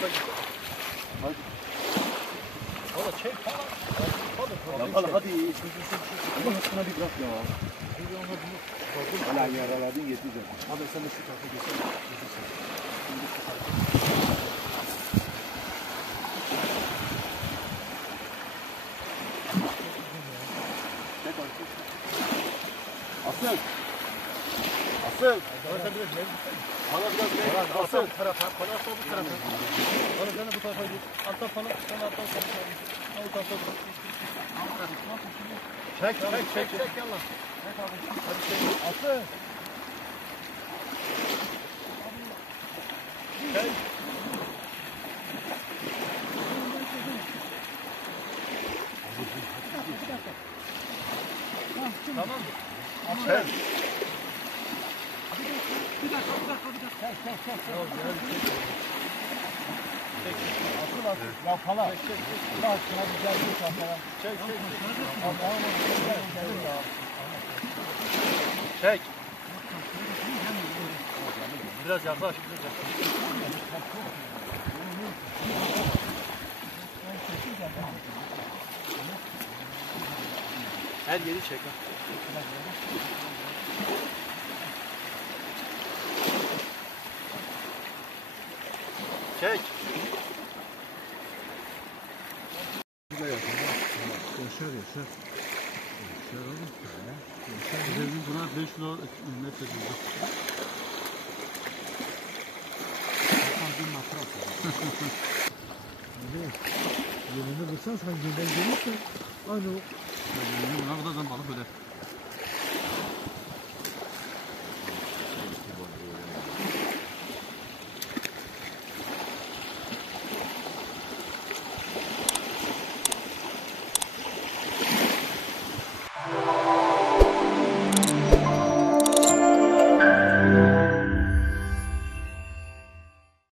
tarafa git. Hadi. Valla çek falan. Hadi hadi. Allah aşkına bir bırak ya. Hala yaraladın yetecek. Abi sen de şu tarafa geçsene. Asıl. Asıl. Bana biraz ne? Asıl bu tarafa. Bana asıl bu tarafa. Bana sen de bu tarafa git. Alttan falan. Sen alttan falan. Al tarafa. Çek yallah. Çek abi. Hadi çek. Asıl. Çek. Tamam mı? Çek. Bir dakika. Çek. Ya falan. Çek. Bak şuna güzel bir kafalar. Çek. Çek. Çek. Biraz yaklaş. Her yeri çek. Çek. Yaşar. Yaşar oğlum. Bizim buna 5 kilo metre dedi. Yerini bulsan sen günden gelirse aynı o. Buna kadar balık öder.